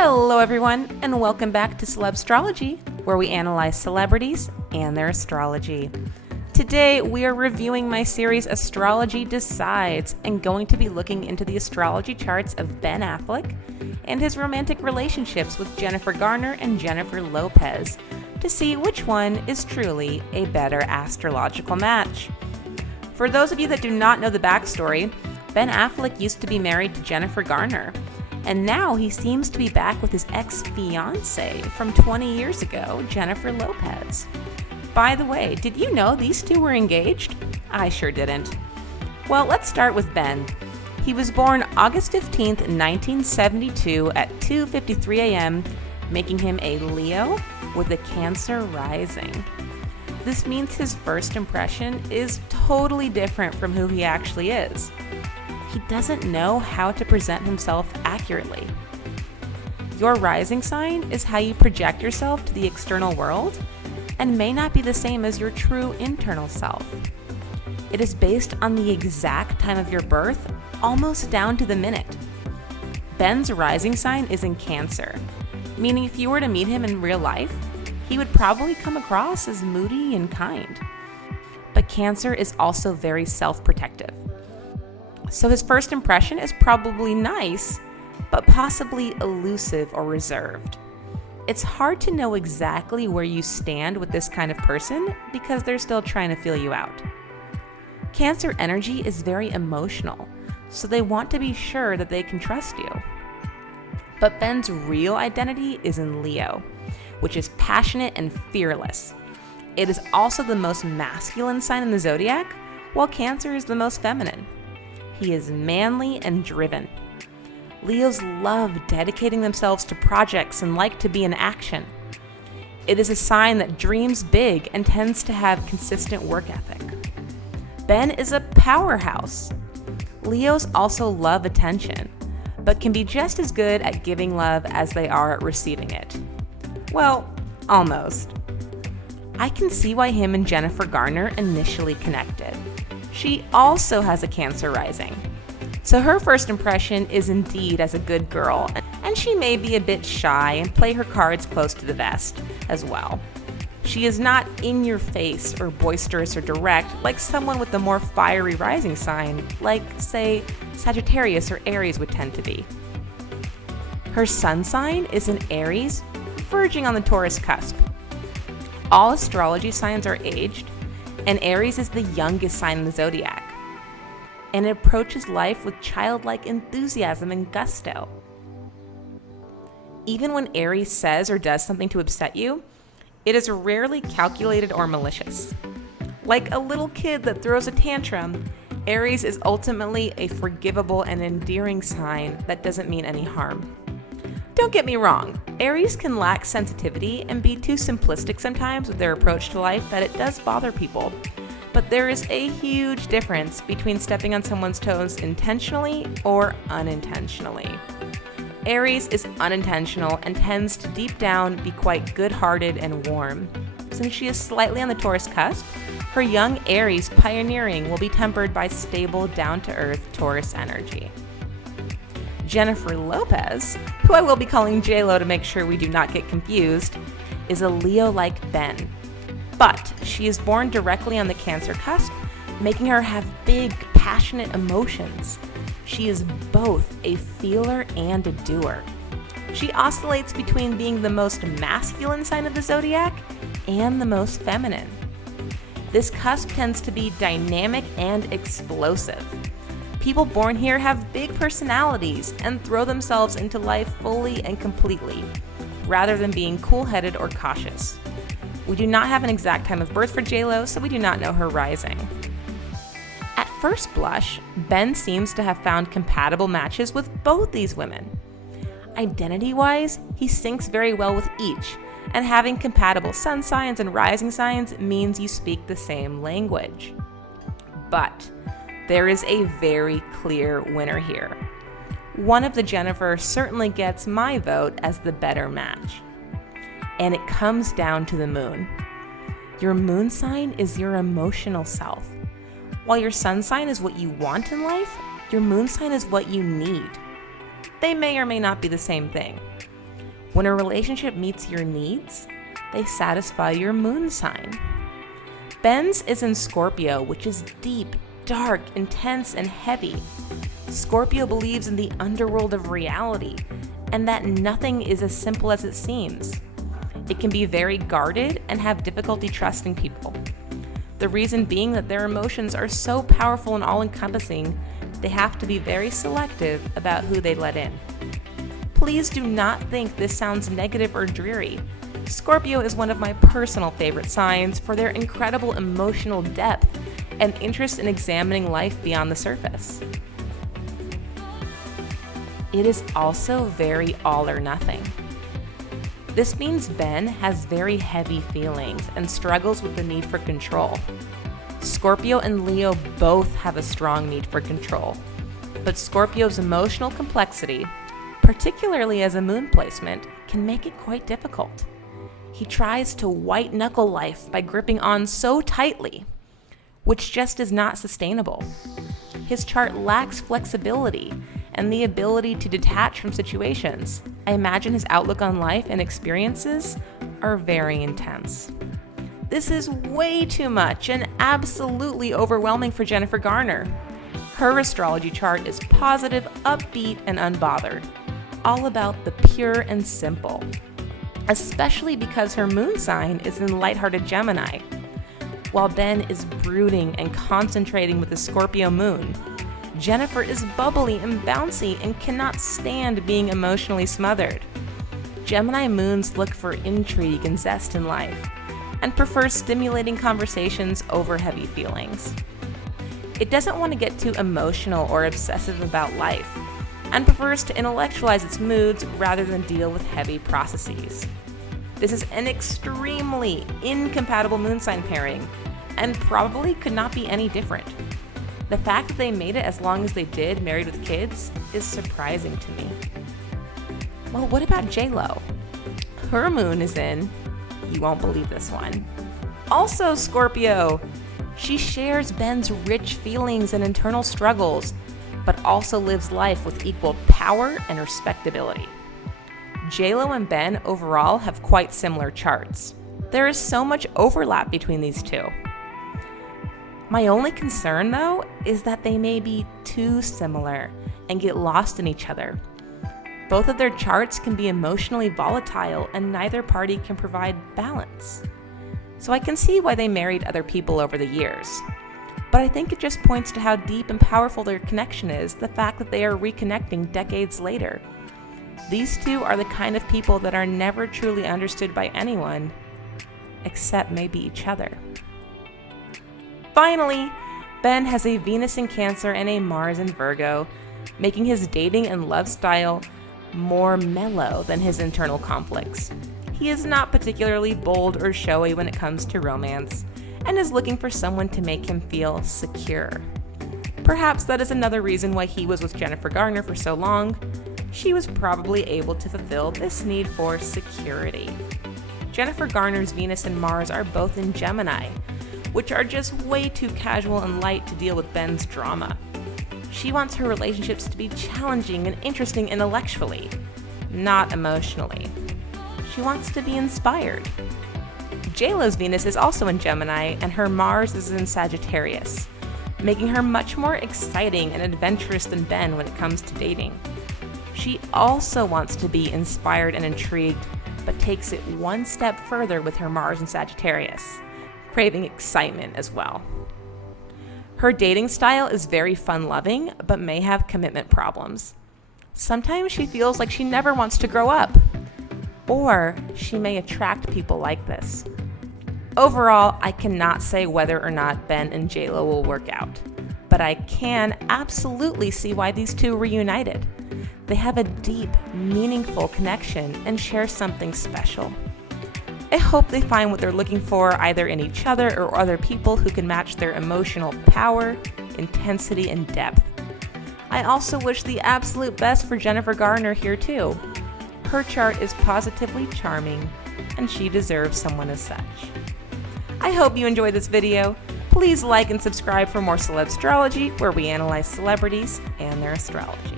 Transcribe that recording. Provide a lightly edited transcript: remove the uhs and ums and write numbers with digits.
Hello everyone, and welcome back to Celebstrology, where we analyze celebrities and their astrology. Today we are reviewing my series Astrology Decides and going to be looking into the astrology charts of Ben Affleck and his romantic relationships with Jennifer Garner and Jennifer Lopez to see which one is truly a better astrological match. For those of you that do not know the backstory, Ben Affleck used to be married to Jennifer Garner, and now he seems to be back with his ex-fiancée from 20 years ago, Jennifer Lopez. By the way, did you know these two were engaged? I sure didn't. Well, let's start with Ben. He was born August 15th, 1972 at 2:53 a.m., making him a Leo with a Cancer rising. This means his first impression is totally different from who he actually is. He doesn't know how to present himself accurately. Your rising sign is how you project yourself to the external world and may not be the same as your true internal self. It is based on the exact time of your birth, almost down to the minute. Ben's rising sign is in Cancer, meaning if you were to meet him in real life, he would probably come across as moody and kind. But Cancer is also very self-protective. So his first impression is probably nice, but possibly elusive or reserved. It's hard to know exactly where you stand with this kind of person because they're still trying to feel you out. Cancer energy is very emotional, so they want to be sure that they can trust you. But Ben's real identity is in Leo, which is passionate and fearless. It is also the most masculine sign in the zodiac, while Cancer is the most feminine. He is manly and driven. Leos love dedicating themselves to projects and like to be in action. It is a sign that dreams big and tends to have consistent work ethic. Ben is a powerhouse. Leos also love attention, but can be just as good at giving love as they are at receiving it. Well, almost. I can see why him and Jennifer Garner initially connected. She also has a Cancer rising. So her first impression is indeed as a good girl, and she may be a bit shy and play her cards close to the vest as well. She is not in your face or boisterous or direct like someone with a more fiery rising sign, like, say, Sagittarius or Aries would tend to be. Her sun sign is in Aries, verging on the Taurus cusp. All astrology signs are aged, and Aries is the youngest sign in the zodiac, and it approaches life with childlike enthusiasm and gusto. Even when Aries says or does something to upset you, it is rarely calculated or malicious. Like a little kid that throws a tantrum, Aries is ultimately a forgivable and endearing sign that doesn't mean any harm. Don't get me wrong, Aries can lack sensitivity and be too simplistic sometimes with their approach to life that it does bother people. But there is a huge difference between stepping on someone's toes intentionally or unintentionally. Aries is unintentional and tends to deep down be quite good-hearted and warm. Since she is slightly on the Taurus cusp, her young Aries pioneering will be tempered by stable, down-to-earth Taurus energy. Jennifer Lopez, who I will be calling JLO to make sure we do not get confused, is a Leo like Ben. But she is born directly on the Cancer cusp, making her have big, passionate emotions. She is both a feeler and a doer. She oscillates between being the most masculine sign of the zodiac and the most feminine. This cusp tends to be dynamic and explosive. People born here have big personalities and throw themselves into life fully and completely, rather than being cool-headed or cautious. We do not have an exact time of birth for JLO, so we do not know her rising. At first blush, Ben seems to have found compatible matches with both these women. Identity-wise, he syncs very well with each, and having compatible sun signs and rising signs means you speak the same language. But there is a very clear winner here. One of the Jennifers certainly gets my vote as the better match. And it comes down to the moon. Your moon sign is your emotional self. While your sun sign is what you want in life, your moon sign is what you need. They may or may not be the same thing. When a relationship meets your needs, they satisfy your moon sign. Ben's is in Scorpio, which is deep, dark, intense, and heavy. Scorpio believes in the underworld of reality and that nothing is as simple as it seems. It can be very guarded and have difficulty trusting people. The reason being that their emotions are so powerful and all-encompassing, they have to be very selective about who they let in. Please do not think this sounds negative or dreary. Scorpio is one of my personal favorite signs for their incredible emotional depth and interest in examining life beyond the surface. It is also very all or nothing. This means Ben has very heavy feelings and struggles with the need for control. Scorpio and Leo both have a strong need for control, but Scorpio's emotional complexity, particularly as a moon placement, can make it quite difficult. He tries to white-knuckle life by gripping on so tightly, which just is not sustainable. His chart lacks flexibility and the ability to detach from situations. I imagine his outlook on life and experiences are very intense. This is way too much and absolutely overwhelming for Jennifer Garner. Her astrology chart is positive, upbeat, and unbothered, all about the pure and simple, especially because her moon sign is in lighthearted Gemini, while Ben is brooding and concentrating with the Scorpio moon. Jennifer is bubbly and bouncy and cannot stand being emotionally smothered. Gemini moons look for intrigue and zest in life and prefers stimulating conversations over heavy feelings. It doesn't want to get too emotional or obsessive about life and prefers to intellectualize its moods rather than deal with heavy processes. This is an extremely incompatible moon sign pairing and probably could not be any different. The fact that they made it as long as they did, married with kids, is surprising to me. Well, what about JLO? Her moon is in, you won't believe this one, also Scorpio. She shares Ben's rich feelings and internal struggles, but also lives life with equal power and respectability. JLO and Ben overall have quite similar charts. There is so much overlap between these two. My only concern, though, is that they may be too similar and get lost in each other. Both of their charts can be emotionally volatile and neither party can provide balance. So I can see why they married other people over the years. But I think it just points to how deep and powerful their connection is, the fact that they are reconnecting decades later. These two are the kind of people that are never truly understood by anyone, except maybe each other. Finally, Ben has a Venus in Cancer and a Mars in Virgo, making his dating and love style more mellow than his internal conflicts. He is not particularly bold or showy when it comes to romance, and is looking for someone to make him feel secure. Perhaps that is another reason why he was with Jennifer Garner for so long. She was probably able to fulfill this need for security. Jennifer Garner's Venus and Mars are both in Gemini, which are just way too casual and light to deal with Ben's drama. She wants her relationships to be challenging and interesting intellectually, not emotionally. She wants to be inspired. JLo's Venus is also in Gemini, and her Mars is in Sagittarius, making her much more exciting and adventurous than Ben when it comes to dating. She also wants to be inspired and intrigued, but takes it one step further with her Mars in Sagittarius, craving excitement as well. Her dating style is very fun-loving, but may have commitment problems. Sometimes she feels like she never wants to grow up, or she may attract people like this. Overall, I cannot say whether or not Ben and JLo will work out, but I can absolutely see why these two reunited. They have a deep, meaningful connection and share something special. I hope they find what they're looking for either in each other or other people who can match their emotional power, intensity, and depth. I also wish the absolute best for Jennifer Garner here too. Her chart is positively charming, and she deserves someone as such. I hope you enjoyed this video. Please like and subscribe for more celebstrology, where we analyze celebrities and their astrology.